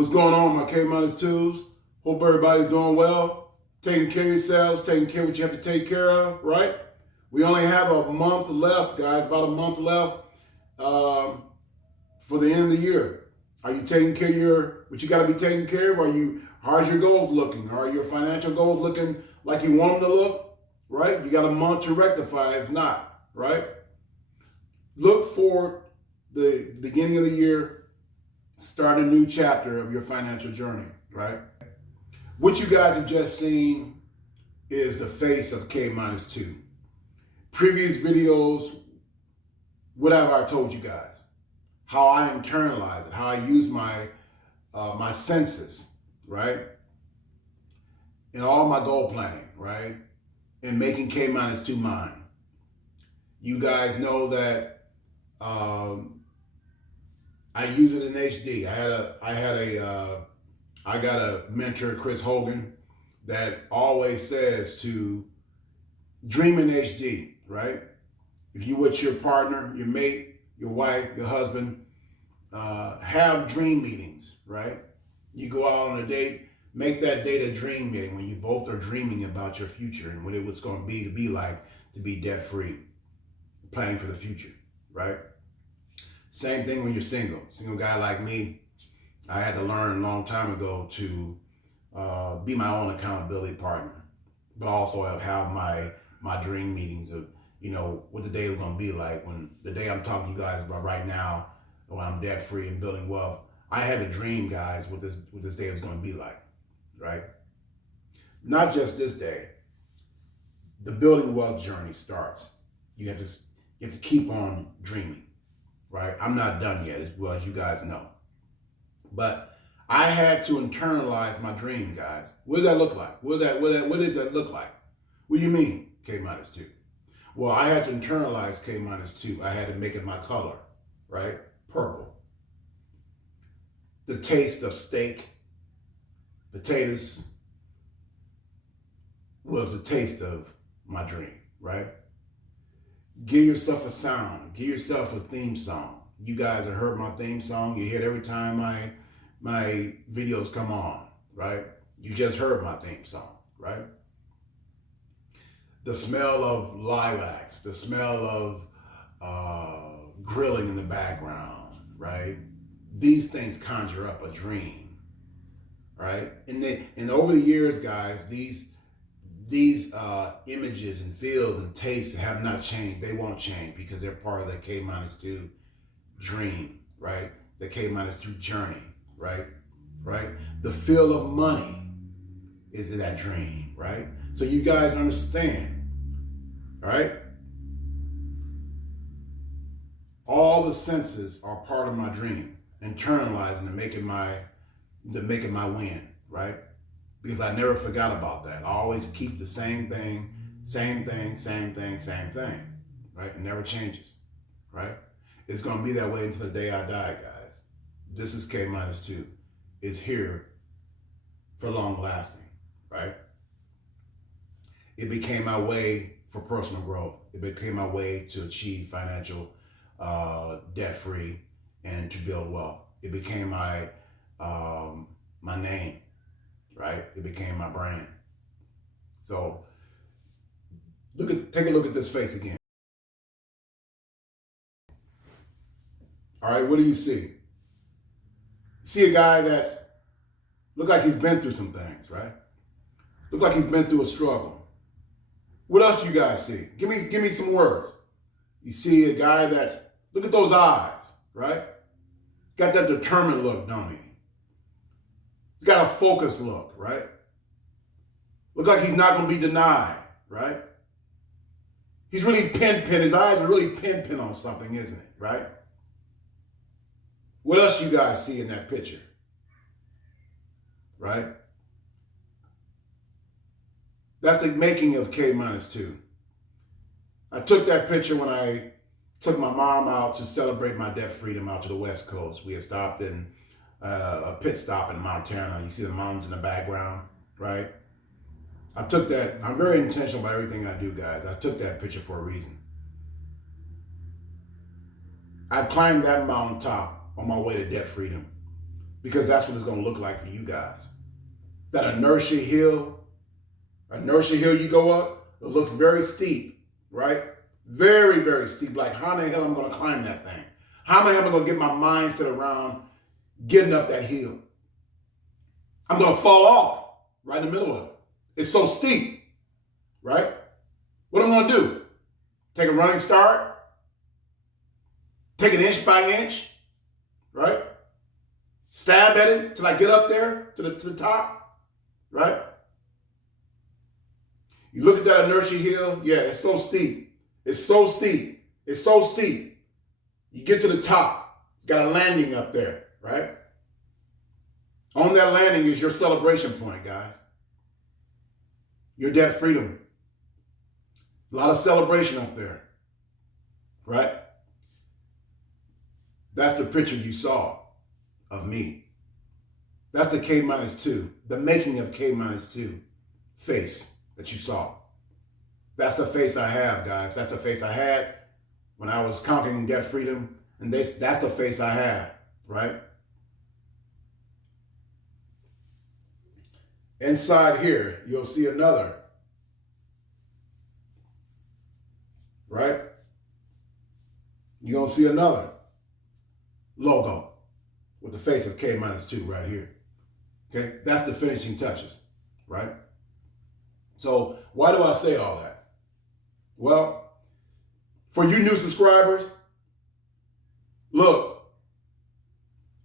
What's going on, my K-2s? Hope everybody's doing well, taking care of yourselves, taking care of what you have to take care of, right? We only have a month left, guys, about a month left for the end of the year. Are you taking care of what you got to be taking care of? How's your goals looking? Are your financial goals looking like you want them to look, right? You got a month to rectify, if not, right? Look for the beginning of the year, start a new chapter of your financial journey, right? What you guys have just seen is the face of K-2. Previous videos, what have I told you guys? How I internalize it, how I use my senses, right? In all my goal planning, right? And making K-2 mine. You guys know that I use it in HD. I got a mentor, Chris Hogan, that always says to dream in HD, right? If you with your partner, your mate, your wife, your husband, have dream meetings, right? You go out on a date, make that date a dream meeting when you both are dreaming about your future and what it was going to be like to be debt-free, planning for the future, right? Same thing when you're single. Single guy like me, I had to learn a long time ago to be my own accountability partner, but also have my dream meetings of, what the day was going to be like. When the day I'm talking to you guys about right now, when I'm debt free and building wealth, I had a dream, guys, what this day was going to be like, right? Not just this day. The building wealth journey starts. You have to keep on dreaming, right? I'm not done yet, as well as you guys know. But I had to internalize my dream, guys. What does that look like? What does that look like? What do you mean, K-2? Well, I had to internalize K-2. I had to make it my color, right? Purple. The taste of steak, potatoes, was the taste of my dream, right? Give yourself a sound. Give yourself a theme song. You guys have heard my theme song. You hear it every time my videos come on, right? You just heard my theme song, right? The smell of lilacs, the smell of grilling in the background, right? These things conjure up a dream, right? And over the years, guys, these images and feels and tastes have not changed. They won't change because they're part of the K-2 dream, right? The K-2 journey, right? The feel of money is in that dream, right? So you guys understand, right? All the senses are part of my dream, internalizing to make it my win, right? Because I never forgot about that. I always keep the same thing, right? It never changes, right? It's going to be that way until the day I die, guys. This is K-2. It's here for long lasting, right? It became my way for personal growth. It became my way to achieve financial debt-free and to build wealth. It became my name, right? It became my brand. So take a look at this face again. All right, what do you see? See a guy that's look like he's been through some things, right? Look like he's been through a struggle. What else you guys see? Give me some words. You see a guy that's, look at those eyes, right? Got that determined look, don't he? He's got a focused look, right? Look like he's not going to be denied, right? He's really his eyes are really pin on something, isn't it, right? What else you guys see in that picture? Right? That's the making of K-2. I took that picture when I took my mom out to celebrate my debt freedom out to the West Coast. We had stopped in a pit stop in Montana. You see the mountains in the background, right? I took that. I'm very intentional about everything I do, guys. I took that picture for a reason. I've climbed that mountaintop on my way to debt freedom. because that's what it's going to look like for you guys. That inertia hill you go up, it looks very steep, right? Very, very steep. Like, how the hell am I going to climb that thing? How the hell am I going to get my mindset around getting up that hill? I'm going to fall off right in the middle of it. It's so steep, right? What am I going to do? Take a running start? Take it inch by inch, right? Stab at it till I get up there to the top, right? You look at that inertia hill, yeah, it's so steep. It's so steep. It's so steep. You get to the top. It's got a landing up there, right? On that landing is your celebration point, guys. Your debt freedom. A lot of celebration up there, right? That's the picture you saw of me. That's the K-2, the making of K-2 face that you saw. That's the face I have, guys. That's the face I had when I was conquering debt freedom. And that's the face I have, right? Inside here, you'll see another, right? You're going to see another logo with the face of K-2 right here. Okay, that's the finishing touches, right? So why do I say all that? Well, for you new subscribers, look,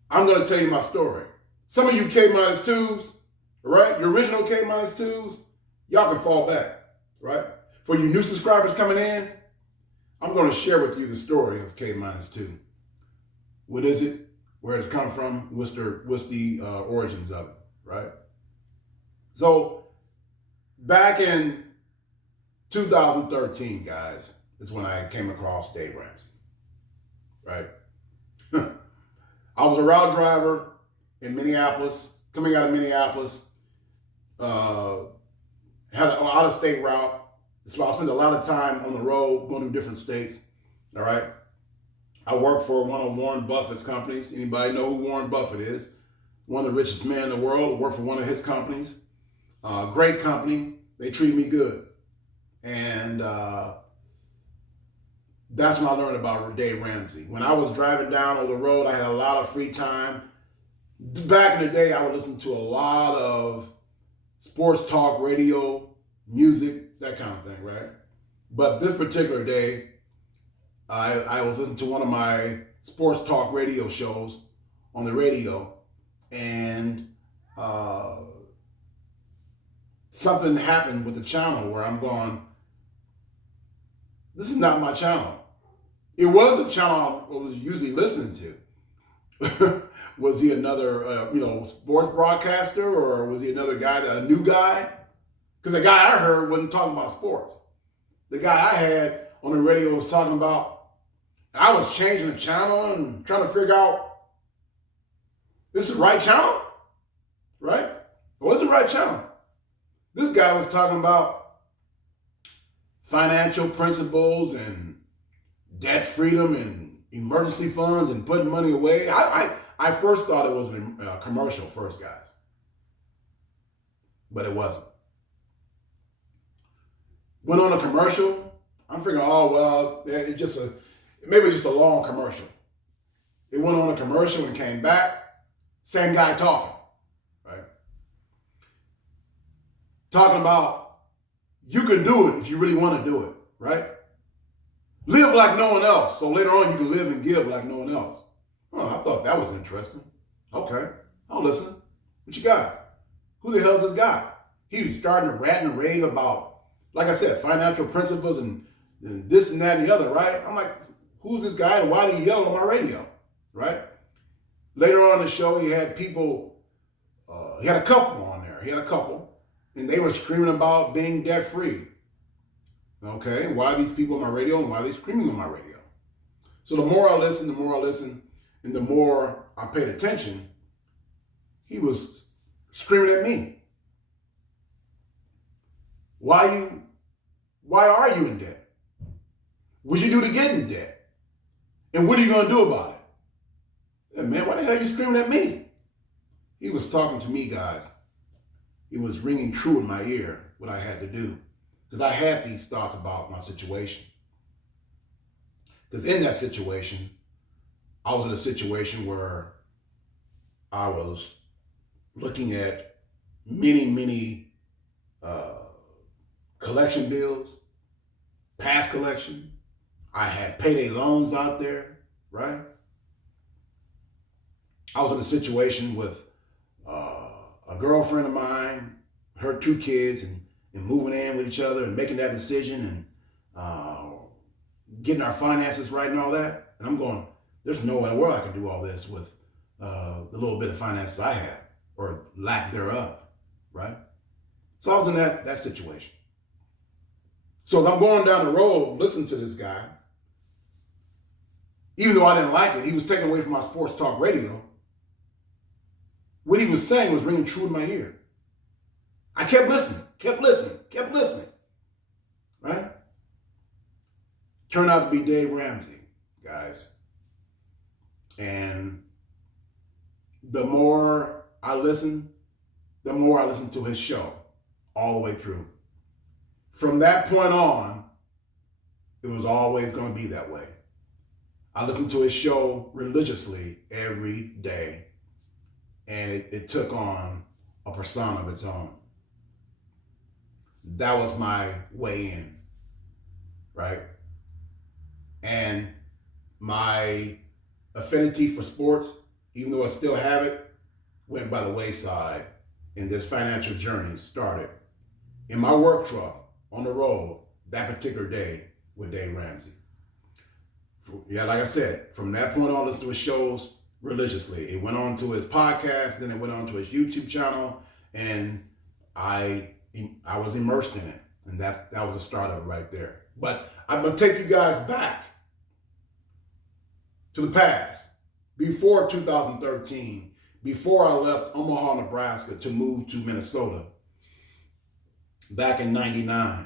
I'm going to tell you my story. Some of you K-2s, right? Your original K-2s, y'all can fall back, right? For you new subscribers coming in, I'm going to share with you the story of K-2. What is it? Where it's come from? What's the origins of it, right? So back in 2013, guys, is when I came across Dave Ramsey, right? I was a route driver in Minneapolis, coming out of Minneapolis, had an out-of-state route. So I spent a lot of time on the road, going to different states, all right? I worked for one of Warren Buffett's companies. Anybody know who Warren Buffett is? One of the richest men in the world. I worked for one of his companies. Great company. They treated me good. And that's when I learned about Dave Ramsey. When I was driving down on the road, I had a lot of free time. Back in the day, I would listen to a lot of sports talk, radio, music, that kind of thing, right? But this particular day, I was listening to one of my sports talk radio shows on the radio, and something happened with the channel where I'm going, this is not my channel. It was a channel I was usually listening to. Was he another, sports broadcaster, or was he another guy, a new guy? Because the guy I heard wasn't talking about sports. The guy I had on the radio was talking about, I was changing the channel and trying to figure out, this is the right channel, right? What's the right channel? This guy was talking about financial principles and debt freedom and emergency funds and putting money away. I first thought it was a commercial first, guys. But it wasn't. Went on a commercial. I'm figuring, oh, well, maybe it's just a long commercial. It went on a commercial and came back. Same guy talking, right? Talking about you can do it if you really want to do it, right? Live like no one else, so later on you can live and give like no one else. Oh, I thought that was interesting. Okay, I'll listen. What you got? Who the hell is this guy? He was starting to rant and rave about, like I said, financial principles and this and that and the other, right? I'm like, who's this guy and why did he yell on my radio, right? Later on in the show, he had people, he had a couple on there. He had a couple, and they were screaming about being debt-free. Okay, why are these people on my radio and why are they screaming on my radio? So the more I listened, and the more I paid attention, he was screaming at me. Why are you in debt? What you do to get in debt? And what are you going to do about it? Yeah, man, why the hell are you screaming at me? He was talking to me, guys. It was ringing true in my ear what I had to do, because I had these thoughts about my situation. Because in that situation, I was in a situation where I was looking at many collection bills, past collection. I had payday loans out there, right? I was in a situation with a girlfriend of mine, her 2 kids, and moving in with each other and making that decision and getting our finances right and all that. And I'm going, there's no way in the world I can do all this with the little bit of finances I have, or lack thereof, right? So I was in that situation. So as I'm going down the road, listening to this guy, even though I didn't like it, he was taken away from my sports talk radio. What he was saying was ringing true in my ear. I kept listening, right? Turned out to be Dave Ramsey, guys. And the more I listened to his show all the way through. From that point on, it was always going to be that way. I listened to his show religiously every day, and it took on a persona of its own. That was my way in, right? And my affinity for sports, even though I still have it, went by the wayside, and this financial journey started in my work truck on the road that particular day with Dave Ramsey. Like I said, from that point on, listen to his shows religiously. It went on to his podcast, then it went on to his YouTube channel, and I was immersed in it, and that was the start of it right there. But I'm gonna take you guys back to the past, before 2013, before I left Omaha, Nebraska to move to Minnesota back in '99.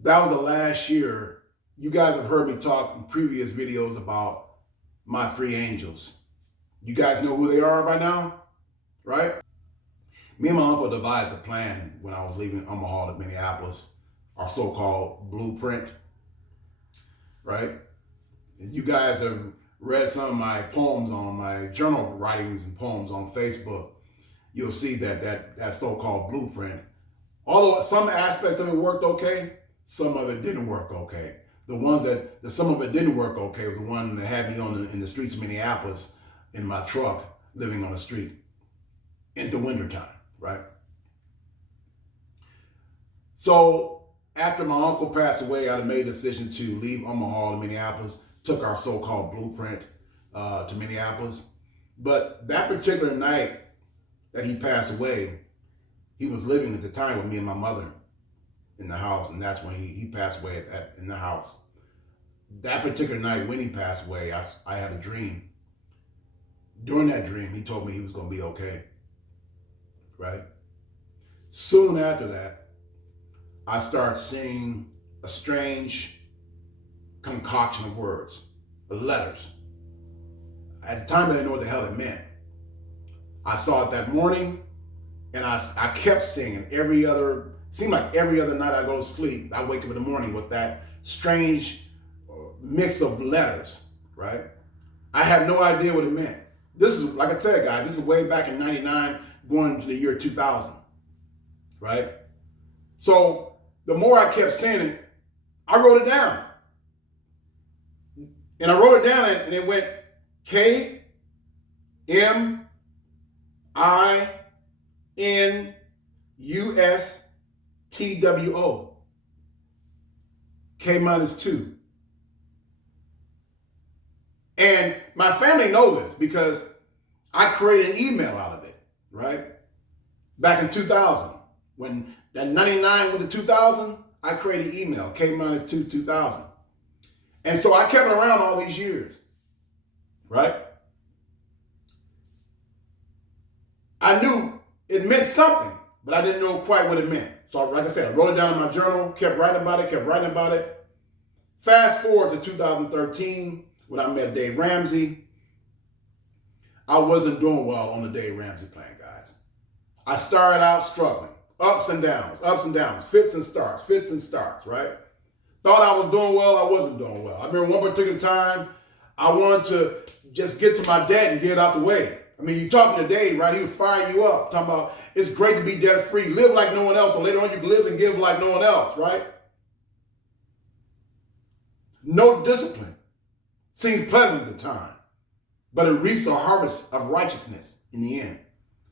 That was the last year. You guys have heard me talk in previous videos about my 3 angels. You guys know who they are by now, right? Me and my uncle devised a plan when I was leaving Omaha to Minneapolis, our so-called blueprint, right? And you guys have read some of my poems on my journal writings and poems on Facebook. You'll see that so-called blueprint, although some aspects of it worked okay, some of it didn't work okay. Some of it didn't work okay was the one that had me in the streets of Minneapolis in my truck, living on the street in the wintertime, right? So after my uncle passed away, I made a decision to leave Omaha to Minneapolis, took our so-called blueprint to Minneapolis. But that particular night that he passed away, he was living at the time with me and my mother in the house, and that's when he passed away in the house. That particular night when he passed away, I had a dream. During that dream, he told me he was going to be okay, right? Soon after that, I started seeing a strange concoction of words, letters. At the time, I didn't know what the hell it meant. I saw it that morning, and I kept seeing it seemed like every other night I go to sleep, I wake up in the morning with that strange mix of letters, right? I had no idea what it meant. This is, like I tell you guys, this is way back in '99, going into the year 2000, right? So the more I kept saying it, I wrote it down. And I wrote it down, and it went KMINUSTWO. K-2. And my family knows this because I created an email out of it, right? Back in 2000. When that 99 went to 2000, I created an email, K-2 2000. And so I kept it around all these years, right? I knew it meant something, but I didn't know quite what it meant. So like I said, I wrote it down in my journal, kept writing about it. Fast forward to 2013, when I met Dave Ramsey. I wasn't doing well on the Dave Ramsey plan, guys. I started out struggling, ups and downs, fits and starts, right? Thought I was doing well, I wasn't doing well. I remember one particular time, I wanted to just get to my debt and get it out the way. I mean, you talking to Dave, right? He would fire you up, talking about it's great to be debt free, live like no one else, so later on you can live and give like no one else, right? No discipline seems pleasant at the time, but it reaps a harvest of righteousness in the end.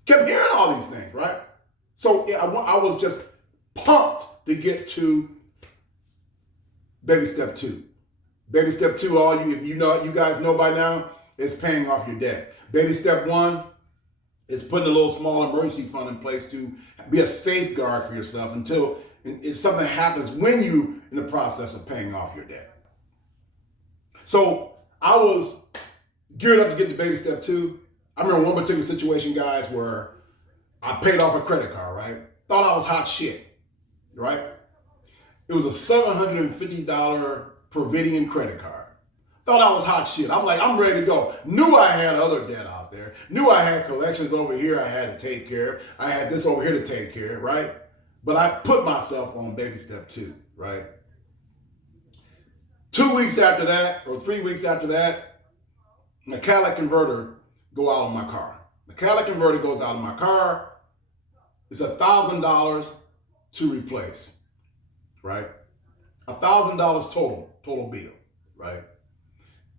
Kept hearing all these things, right? So yeah, I was just pumped to get to baby step 2. Baby step 2, you guys know by now, is paying off your debt. Baby step 1 is putting a little small emergency fund in place to be a safeguard for yourself until if something happens when you're in the process of paying off your debt. So I was geared up to get to baby step 2. I remember one particular situation, guys, where I paid off a credit card, right? Thought I was hot shit, right? It was a $750 Providian credit card. Thought I was hot shit. I'm like, I'm ready to go. Knew I had other debt out there. Knew I had collections over here I had to take care of. I had this over here to take care of, right? But I put myself on baby step 2, right? 2 weeks after that, or 3 weeks after that, the catalytic converter go out on my car. The catalytic converter goes out on my car. It's $1,000 to replace, right? $1,000 total bill, right?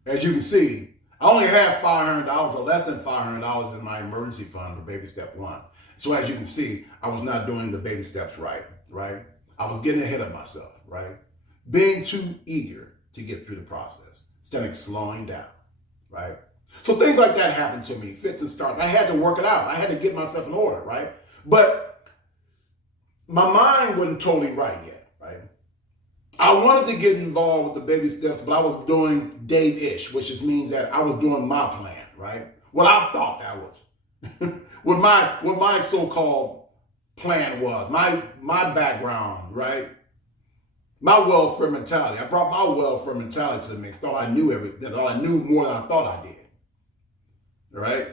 As you can see, I only had $500 or less than $500 in my emergency fund for baby step 1. So as you can see, I was not doing the baby steps right? I was getting ahead of myself, right? Being too eager to get through the process instead of slowing down, right? So things like that happened to me, fits and starts. I had to work it out. I had to get myself in order, right? But my mind wasn't totally right yet, right? I wanted to get involved with the baby steps, but I was doing Dave-ish, which just means that I was doing my plan, right? What I thought that was. what my so-called plan was, my background, right? My welfare mentality. I brought my welfare mentality to the mix. Thought I knew everything. Thought I knew more than I thought I did. All right?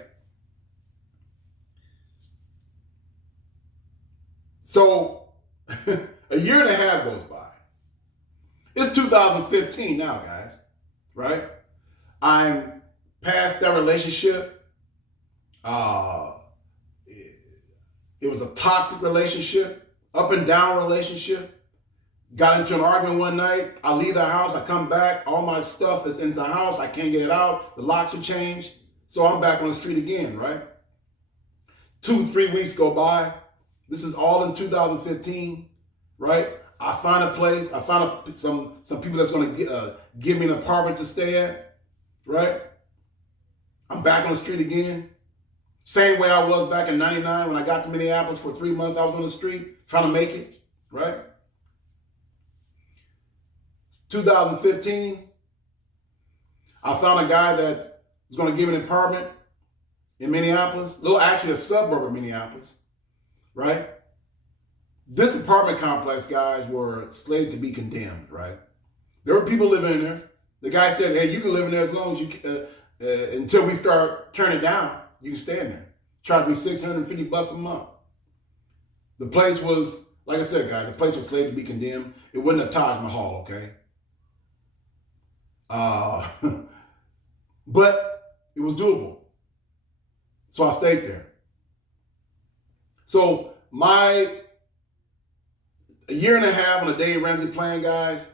So, a year and a half goes by. It's 2015 now, guys, right? I'm past that relationship. It was a toxic relationship, up and down relationship. Got into an argument one night. I leave the house. I come back. All my stuff is in the house. I can't get it out. The locks are changed. So I'm back on the street again, right? 2-3 weeks go by. This is all in 2015, right? I find a place. I find some people that's going to give me an apartment to stay at, right? I'm back on the street again. Same way I was back in 99 when I got to Minneapolis for 3 months. I was on the street trying to make it, right? 2015, I found a guy that was going to give me an apartment in Minneapolis, actually a suburb of Minneapolis, right? This apartment complex, guys, were slated to be condemned, right? There were people living in there. The guy said, hey, you can live in there as long as you can, until we start turning it down, you can stay in there. Charge me $650 a month. The place was, like I said, guys, the place was slated to be condemned. It wasn't a Taj Mahal, okay? But it was doable. So I stayed there. So a year and a half on a Dave Ramsey plan, guys,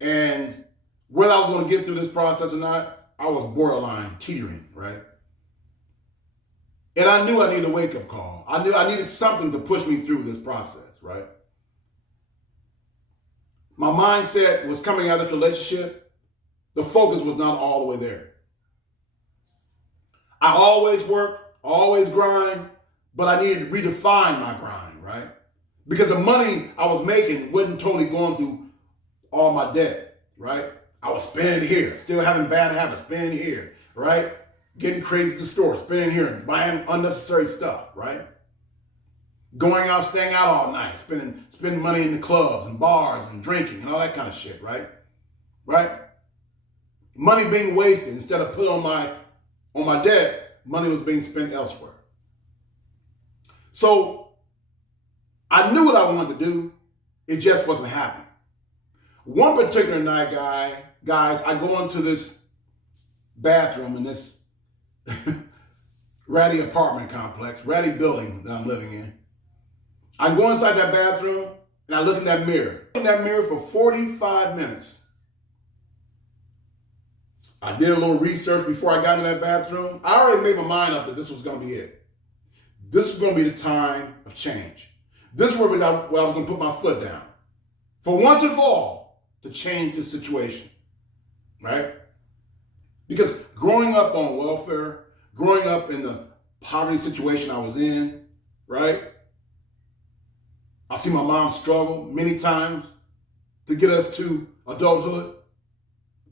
and whether I was going to get through this process or not, I was borderline teetering, right? And I knew I needed a wake-up call. I knew I needed something to push me through this process, right? My mindset was coming out of this relationship. The focus was not all the way there. I always work, always grind, but I needed to redefine my grind, right? Because the money I was making wasn't totally going through all my debt, right? I was spending here, still having bad habits, spending here, right? Getting crazy to the store, spending here, buying unnecessary stuff, right? Going out, staying out all night, spending money in the clubs and bars and drinking and all that kind of shit, right? Right? Money being wasted instead of put on my debt, money was being spent elsewhere. So I knew what I wanted to do. It just wasn't happening. One particular night, guys, I go into this bathroom in this ratty apartment complex, ratty building that I'm living in. I go inside that bathroom and I look in that mirror. In that mirror for 45 minutes. I did a little research before I got in that bathroom. I already made my mind up that this was going to be it. This was going to be the time of change. This is where I was going to put my foot down. For once and for all, to change the situation. Right? Because growing up on welfare, growing up in the poverty situation I was in, right? I see my mom struggle many times to get us to adulthood.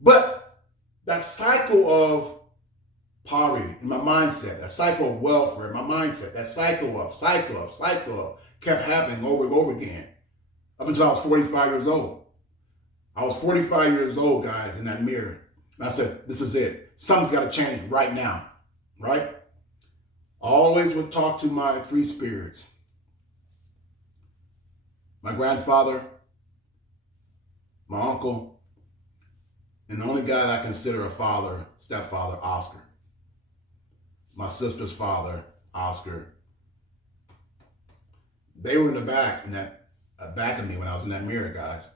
But that cycle of poverty in my mindset, that cycle of welfare in my mindset, that cycle of kept happening over and over again up until I was 45 years old. I was 45 years old, guys, in that mirror. And I said, this is it. Something's got to change right now, right? I always would talk to my three spirits. My grandfather, my uncle, and the only guy that I consider a father, stepfather, Oscar. My sister's father, Oscar. They were in the back, back of me when I was in that mirror, guys.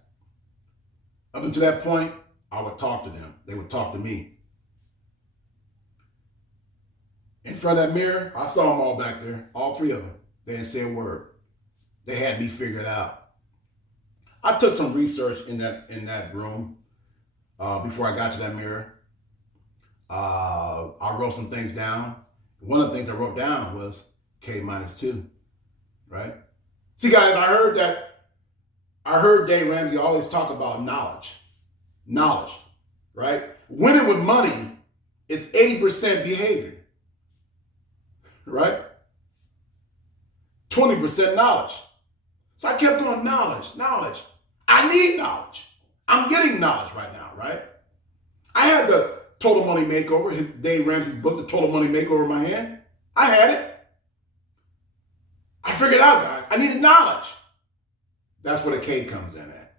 Up until that point, I would talk to them. They would talk to me. In front of that mirror, I saw them all back there, all three of them. They didn't say a word. They had me figured out. I took some research in that room before I got to that mirror. I wrote some things down. One of the things I wrote down was K-2, right? See, guys, I heard Dave Ramsey always talk about knowledge. Knowledge, right? Winning with money is 80% behavior, right? 20% knowledge. So I kept doing knowledge. I need knowledge. I'm getting knowledge right now, right? I had the Total Money Makeover, Dave Ramsey's book, The Total Money Makeover in my hand. I had it. I figured out, guys, I needed knowledge. That's where the K comes in at.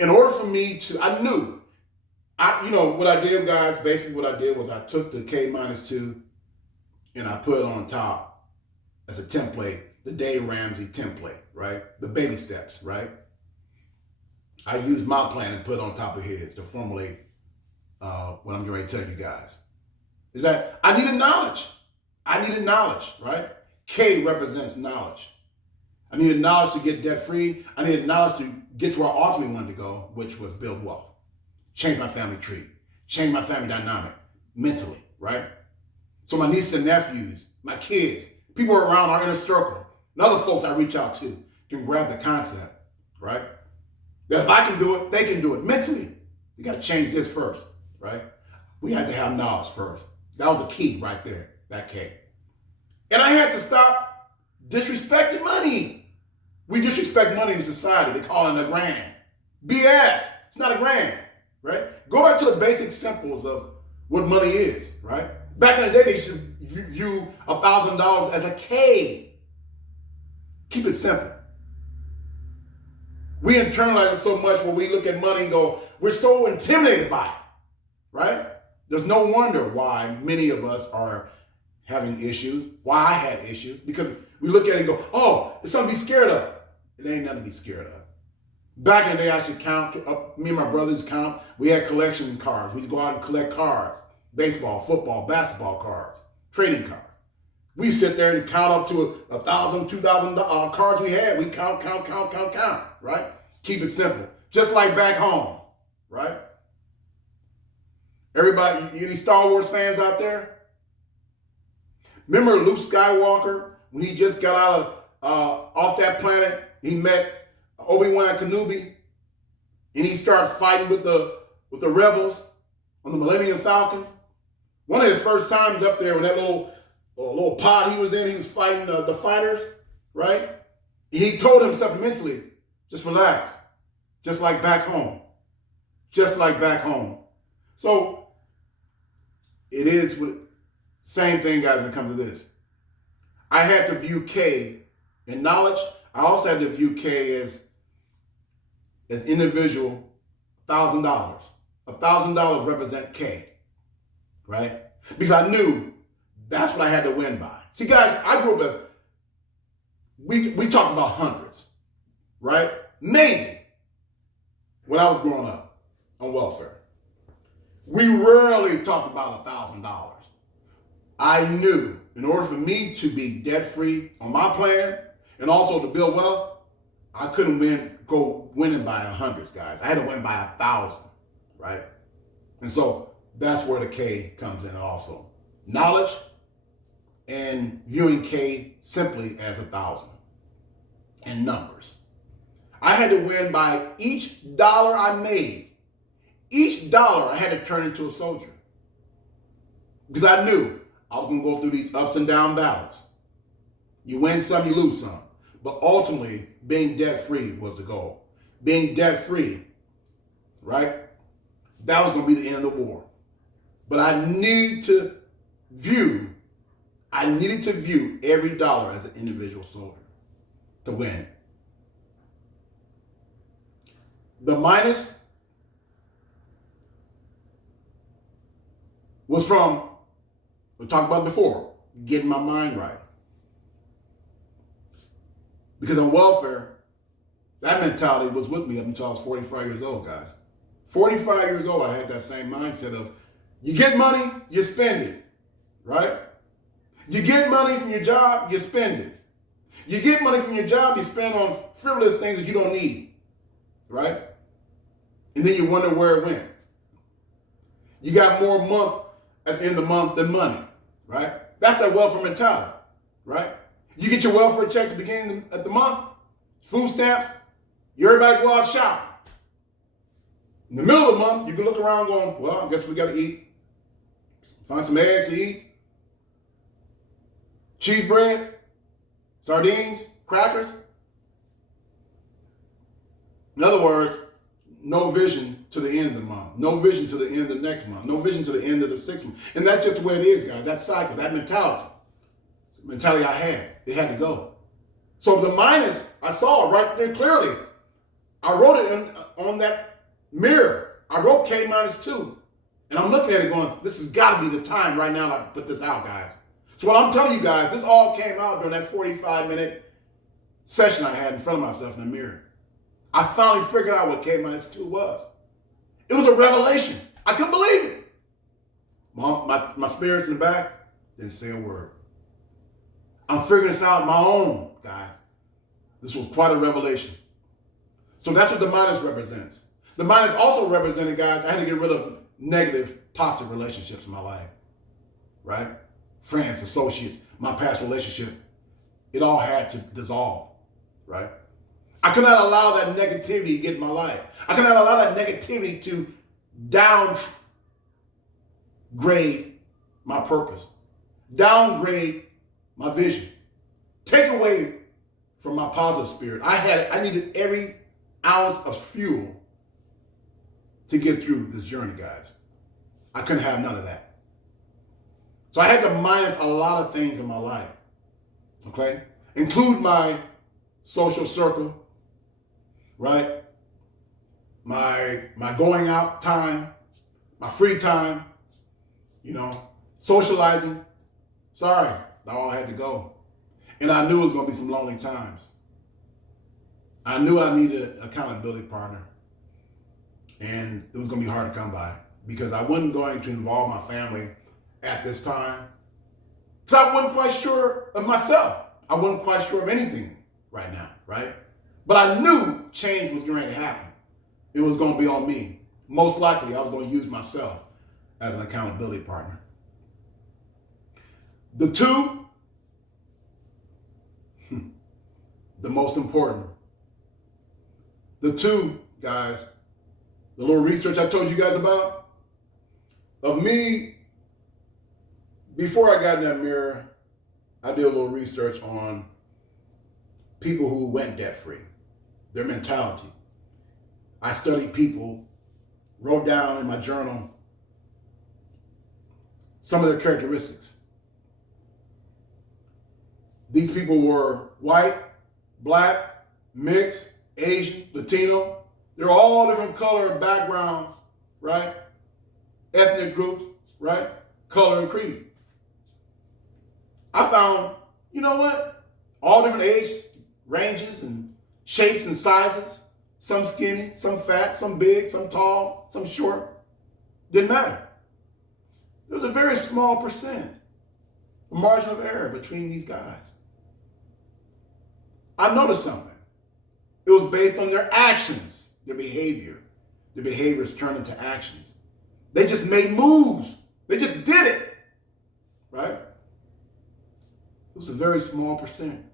In order for me to, what I did, guys, basically what I did was I took the K-2 and I put it on top as a template, the Dave Ramsey template, right? The baby steps, right? I used my plan and put it on top of his to formulate what I'm getting ready to tell you guys. Is that I needed knowledge. Right? K represents knowledge. I needed knowledge to get debt free. I needed knowledge to get to where I ultimately wanted to go, which was build wealth. Change my family tree. Change my family dynamic mentally, right? So my nieces and nephews, my kids, people around our inner circle, and other folks I reach out to can grab the concept, right? That if I can do it, they can do it mentally. You got to change this first, right? We had to have knowledge first. That was the key right there, that K. And I had to stop disrespecting money. We disrespect money in society. They call it a grand. BS. It's not a grand, right? Go back to the basic simples of what money is, right? Back in the day, they should view $1,000 as a K. Keep it simple. We internalize it so much when we look at money and go, we're so intimidated by it, right? There's no wonder why many of us are having issues, why I had issues, because we look at it and go, oh, it's something to be scared of. It ain't nothing to be scared of. Back in the day, I should count, me and my brothers count, we had collection cards. We'd go out and collect cards, baseball, football, basketball cards, trading cards. We sit there and count up to 1,000, 2,000 cards we had. We count, right? Keep it simple. Just like back home, right? Everybody, any Star Wars fans out there? Remember Luke Skywalker when he just got out of off that planet? He met Obi-Wan Kenobi, and he started fighting with the rebels on the Millennium Falcon. One of his first times up there, when that little pod he was in, he was fighting the fighters, right? He told himself mentally, just relax, just like back home, just like back home. So it is what Same thing, guys, when it comes to this. I had to view K in knowledge. I also had to view K as individual $1,000. $1,000 represent K, right? Because I knew that's what I had to win by. See, guys, I grew up as, we talked about hundreds, right? Maybe when I was growing up on welfare. We rarely talked about $1,000. I knew in order for me to be debt-free on my plan and also to build wealth, I couldn't go winning by hundreds, guys. I had to win by 1,000, right? And so that's where the K comes in also. Knowledge and viewing K simply as 1,000 in numbers. I had to win by each dollar I made. Each dollar I had to turn into a soldier. Because I knew I was going to go through these ups and down battles. You win some, you lose some. But ultimately, being debt-free was the goal. Being debt-free, right? That was going to be the end of the war. But I needed to view every dollar as an individual soldier to win. The minus was from, we talked about before, getting my mind right. Because on welfare, that mentality was with me up until I was 45 years old, guys. 45 years old, I had that same mindset of, you get money, you spend it, right? You get money from your job, you spend it. You get money from your job, you spend on frivolous things that you don't need, right? And then you wonder where it went. You got more month at the end of the month than money, right? That's that welfare mentality, right? You get your welfare checks at the beginning of the month, food stamps, everybody go out shopping. In the middle of the month, you can look around going, well, I guess we got to eat. Find some eggs to eat. Cheese bread, sardines, crackers. In other words, no vision to the end of the month. No vision to the end of the next month. No vision to the end of the 6th month. And that's just the way it is, guys. That cycle, that mentality. It's the mentality I had. It had to go. So the minus, I saw it right there clearly. I wrote it on that mirror. I wrote K minus 2. And I'm looking at it going, this has got to be the time right now to put this out, guys. So what I'm telling you guys, this all came out during that 45-minute session I had in front of myself in the mirror. I finally figured out what K minus 2 was. It was a revelation. I couldn't believe it. My spirits in the back didn't say a word. I'm figuring this out on my own, guys. This was quite a revelation. So that's what the minus represents. The minus also represented, guys, I had to get rid of negative, toxic relationships in my life, right? Friends, associates, my past relationship. It all had to dissolve, right? I could not allow that negativity to get in my life. I could not allow that negativity to downgrade my purpose, downgrade my vision, take away from my positive spirit. I needed every ounce of fuel to get through this journey, guys. I couldn't have none of that. So I had to minus a lot of things in my life, okay? Include my social circle, right? My going out time, my free time, socializing. Sorry, that all had to go. And I knew it was going to be some lonely times. I knew I needed an accountability partner. And it was going to be hard to come by because I wasn't going to involve my family at this time. Because I wasn't quite sure of myself. I wasn't quite sure of anything right now, right? But I knew change was going to happen. It was going to be on me. Most likely, I was going to use myself as an accountability partner. The two, the most important. The two, guys, the little research I told you guys about, of me, before I got in that mirror, I did a little research on people who went debt-free, their mentality. I studied people, wrote down in my journal some of their characteristics. These people were white, black, mixed, Asian, Latino. They're all different color backgrounds, right? Ethnic groups, right? Color and creed. I found, you know what? All different age ranges and shapes and sizes. Some skinny, some fat, some big, some tall, some short. Didn't matter. There was a very small percent, a margin of error between these guys. I noticed something. It was based on their actions, their behavior. Their behaviors turned into actions. They just made moves. They just did it, right? It was a very small percent.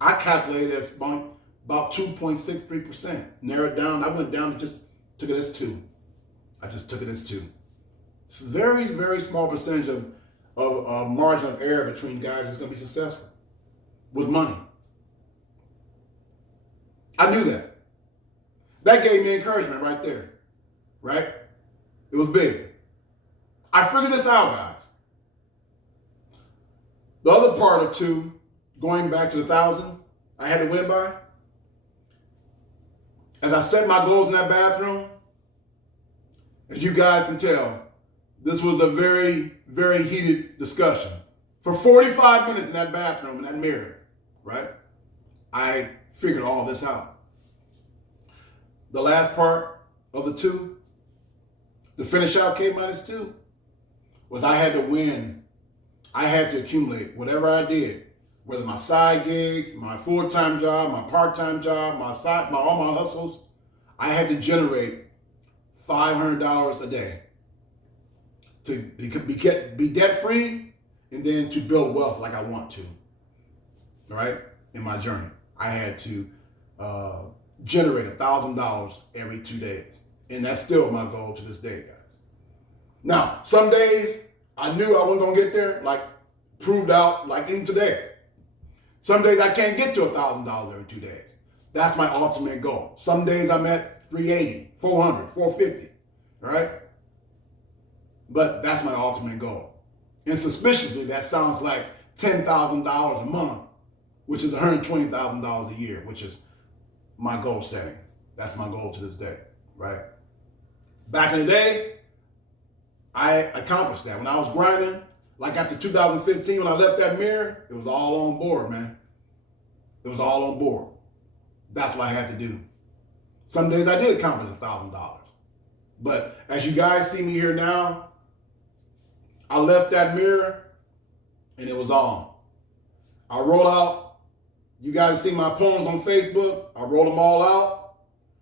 I calculated as about 2.63%. Narrowed down. I went down to just took it as 2. I just took it as 2. It's a very, very small percentage of margin of error between guys that's going to be successful with money. I knew that. That gave me encouragement right there, right? It was big. I figured this out, guys. The other part of 2, going back to the 1,000 I had to win by, as I set my goals in that bathroom, as you guys can tell, this was a very, very heated discussion. For 45 minutes in that bathroom, in that mirror, right? I figured all this out. The last part of the 2, the finish out K-2, was I had to win. I had to accumulate whatever I did, whether my side gigs, my full-time job, my part-time job, all my hustles. I had to generate $500 a day to be debt-free and then to build wealth like I want to, all right, in my journey. I had to generate $1,000 every 2 days. And that's still my goal to this day, guys. Now, some days I knew I wasn't going to get there, like proved out, like even today. Some days I can't get to $1,000 every 2 days. That's my ultimate goal. Some days I'm at 380, 400, 450, all right? But that's my ultimate goal. And suspiciously, that sounds like $10,000 a month, which is $120,000 a year, which is my goal setting. That's my goal to this day, right? Back in the day, I accomplished that. When I was grinding, like after 2015, when I left that mirror, it was all on board, man. It was all on board. That's what I had to do. Some days I did accomplish $1,000. But as you guys see me here now, I left that mirror and it was on. I roll out. You guys see my poems on Facebook. I wrote them all out.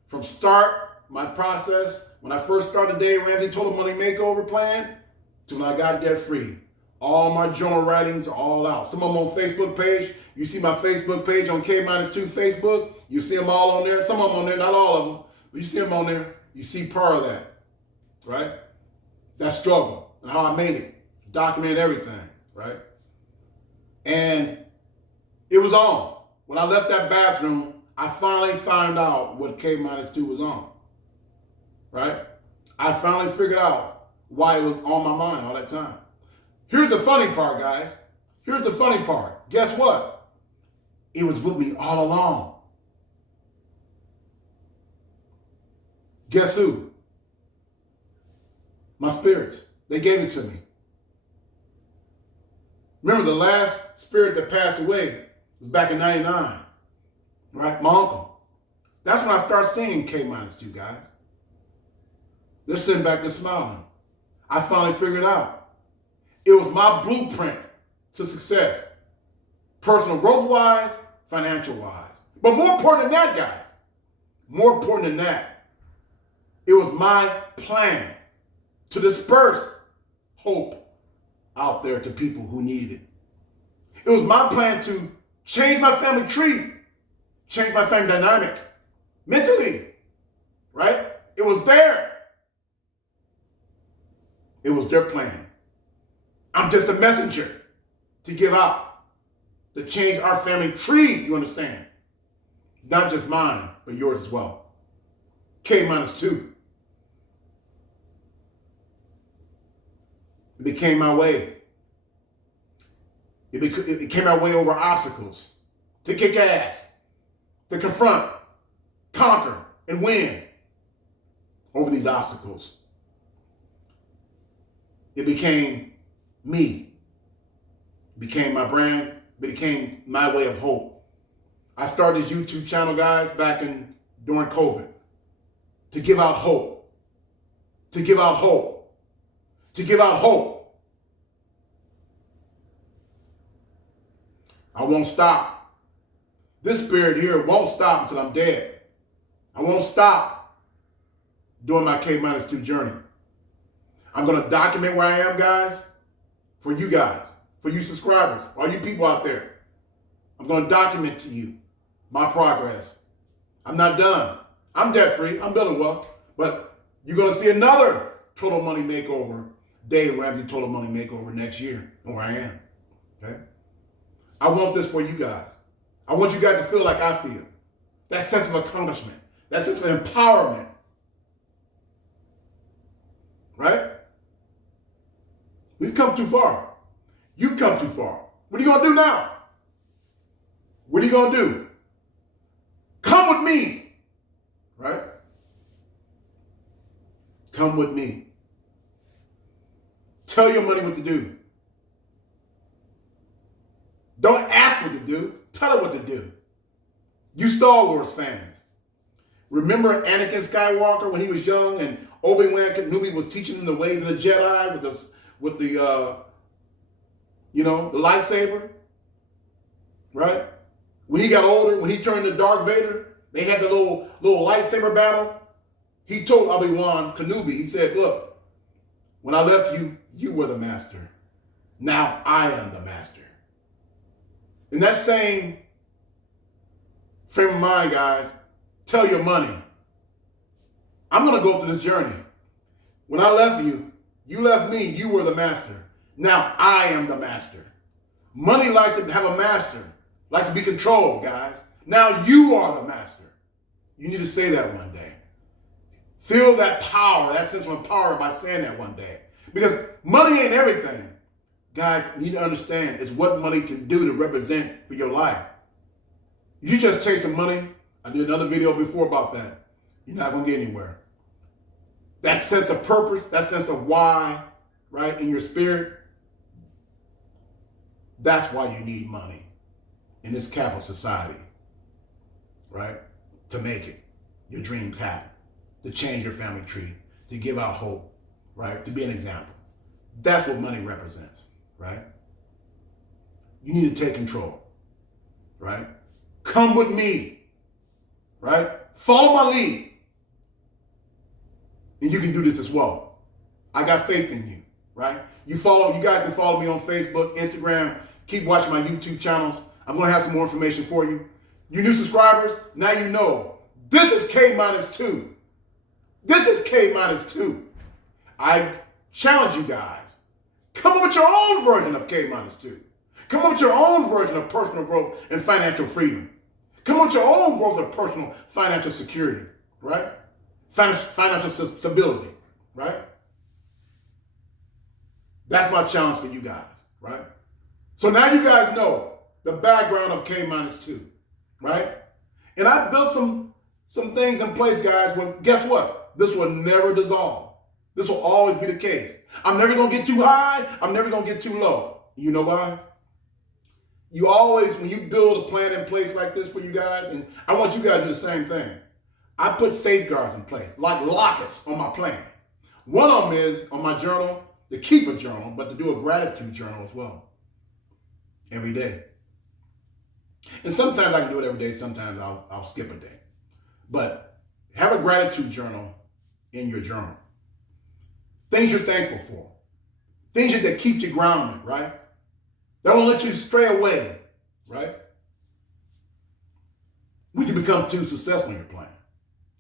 From start, my process, when I first started Dave Ramsey Total Money Makeover Plan, to when I got debt free. All my journal writings are all out. Some of them on Facebook page. You see my Facebook page on K-2 Facebook. You see them all on there. Some of them on there, not all of them, but you see them on there. You see part of that, right? That struggle and how I made it. Documented everything, right? And it was on. When I left that bathroom, I finally found out what K-2 was on, right? I finally figured out why it was on my mind all that time. Here's the funny part, guys. Here's the funny part. Guess what? It was with me all along. Guess who? My spirits. They gave it to me. Remember, the last spirit that passed away was back in 99, right? My uncle. That's when I started seeing K-2, guys. They're sitting back there smiling. I finally figured out. It was my blueprint to success. Personal growth-wise, financial-wise. But more important than that, guys, more important than that, it was my plan to disperse hope out there to people who need it. It was my plan to change my family tree, change my family dynamic, mentally, right? It was there. It was their plan. I'm just a messenger to give out, to change our family tree, you understand? Not just mine, but yours as well. K-2. It became my way. It It came our way over obstacles, to kick ass, to confront, conquer, and win over these obstacles. It became me. It became my brand. It became my way of hope. I started this YouTube channel, guys, during COVID, to give out hope. To give out hope. To give out hope. I won't stop. This spirit here won't stop until I'm dead. I won't stop doing my K-2 journey. I'm going to document where I am, guys, for you guys, for you subscribers, all you people out there. I'm going to document to you my progress. I'm not done. I'm debt-free. I'm building wealth. But you're going to see another Total Money Makeover, Dave Ramsey Total Money Makeover next year, and where I am. Okay? I want this for you guys. I want you guys to feel like I feel. That sense of accomplishment. That sense of empowerment. Right? We've come too far. You've come too far. What are you going to do now? What are you going to do? Come with me. Right? Come with me. Tell your money what to do. Don't ask what to do. Tell it what to do. You Star Wars fans. Remember Anakin Skywalker when he was young and Obi-Wan Kenobi was teaching him the ways of the Jedi with the lightsaber? Right? When he got older, when he turned to Darth Vader, they had the little lightsaber battle. He told Obi-Wan Kenobi, he said, look, when I left you, you were the master. Now I am the master. In that same frame of mind, guys, tell your money, I'm going to go through this journey. When I left you, you left me, you were the master. Now I am the master. Money likes to have a master, likes to be controlled, guys. Now you are the master. You need to say that one day. Feel that power, that sense of power by saying that one day. Because money ain't everything. Guys, you need to understand is what money can do to represent for your life. If you just chasing money, I did another video before about that, you're not going to get anywhere. That sense of purpose, that sense of why, right, in your spirit, that's why you need money in this capital society, right? To make it, your dreams happen, to change your family tree, to give out hope, right? To be an example. That's what money represents, right? You need to take control, right? Come with me, right? Follow my lead. And you can do this as well. I got faith in you, right? You guys can follow me on Facebook, Instagram. Keep watching my YouTube channels. I'm going to have some more information for you. You new subscribers, now you know. This is K-2. This is K-2. I challenge you guys. Come up with your own version of K-2. Come up with your own version of personal growth and financial freedom. Come up with your own growth of personal financial security, right? Financial stability, right? That's my challenge for you guys, right? So now you guys know the background of K-2, right? And I built some things in place, guys, but guess what? This will never dissolve. This will always be the case. I'm never going to get too high. I'm never going to get too low. You know why? You always, when you build a plan in place like this for you guys, and I want you guys to do the same thing, I put safeguards in place, like lockets on my plan. One of them is on my journal, to keep a journal, but to do a gratitude journal as well. Every day. And sometimes I can do it every day. Sometimes I'll skip a day. But have a gratitude journal in your journal. Things you're thankful for. Things that keeps you grounded, right? That won't let you stray away, right? When you become too successful in your plan.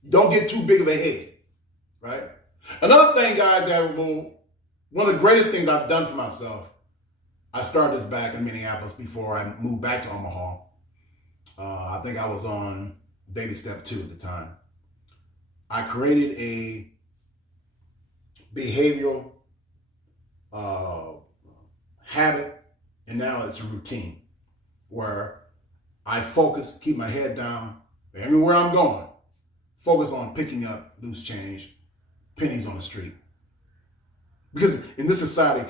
You don't get too big of a head, right? Another thing, guys, one of the greatest things I've done for myself, I started this back in Minneapolis before I moved back to Omaha. I think I was on baby step 2 at the time. I created a behavioral habit And now it's a routine where I focus, keep my head down, everywhere I'm going, focus on picking up loose change, pennies on the street. Because in this society,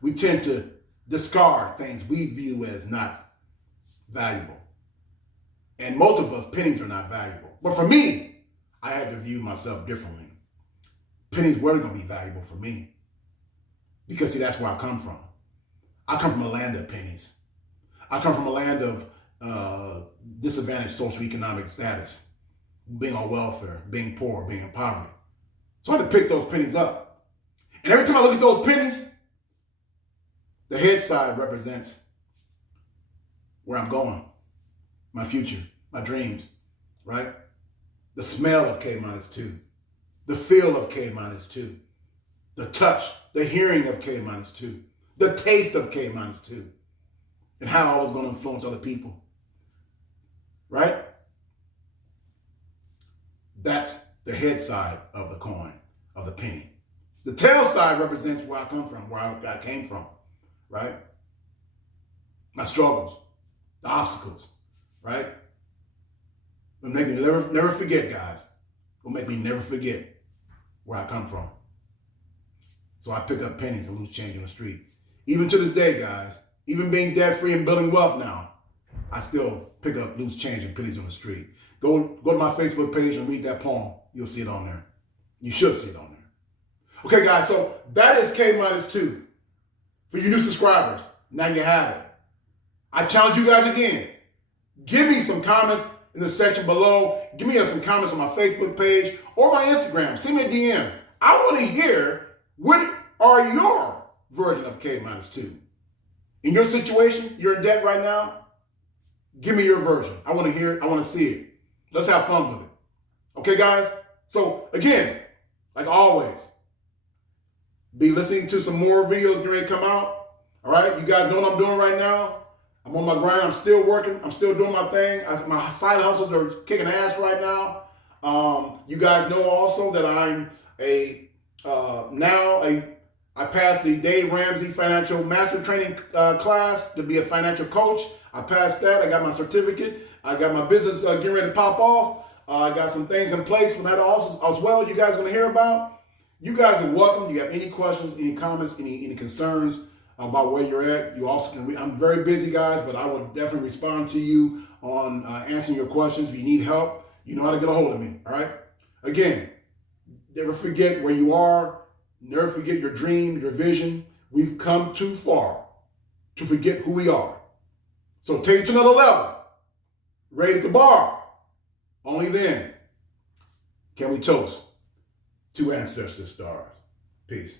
we tend to discard things we view as not valuable. And most of us, pennies are not valuable. But for me, I had to view myself differently. Pennies were going to be valuable for me. Because, see, that's where I come from. I come from a land of pennies. I come from a land of disadvantaged socioeconomic status, being on welfare, being poor, being in poverty. So I had to pick those pennies up. And every time I look at those pennies, the head side represents where I'm going, my future, my dreams, right? The smell of K-2, the feel of K-2, the touch, the hearing of K-2, the taste of K-2, and how I was going to influence other people, right? That's the head side of the coin, of the penny. The tail side represents where I come from, where I came from, right? My struggles, the obstacles, right? It'll make me never forget, guys. It'll make me never forget where I come from. So I pick up pennies and loose change on the street. Even to this day, guys, even being debt-free and building wealth now, I still pick up loose change and pennies on the street. Go to my Facebook page and read that poem. You'll see it on there. You should see it on there. Okay, guys, so that is K-2 for you new subscribers. Now you have it. I challenge you guys again. Give me some comments in the section below. Give me some comments on my Facebook page or my Instagram. Send me a DM. I want to hear, what are your version of K-2? In your situation, you're in debt right now, give me your version. I want to hear it. I want to see it. Let's have fun with it. Okay, guys? So, again, like always, be listening to some more videos getting ready to come out. All right? You guys know what I'm doing right now. I'm on my grind. I'm still working. I'm still doing my thing. My side hustles are kicking ass right now. You guys know also that I'm I passed the Dave Ramsey Financial Master Training class to be a financial coach. I passed that. I got my certificate. I got my business getting ready to pop off. I got some things in place for that also as well. You guys want to hear about? You guys are welcome. You have any questions, any comments, any concerns about where you're at? You also can. I'm very busy, guys, but I will definitely respond to you on answering your questions. If you need help, you know how to get a hold of me. All right. Again, never forget where you are. Never forget your dream, your vision. We've come too far to forget who we are. So take it to another level. Raise the bar. Only then can we toast to ancestor stars. Peace.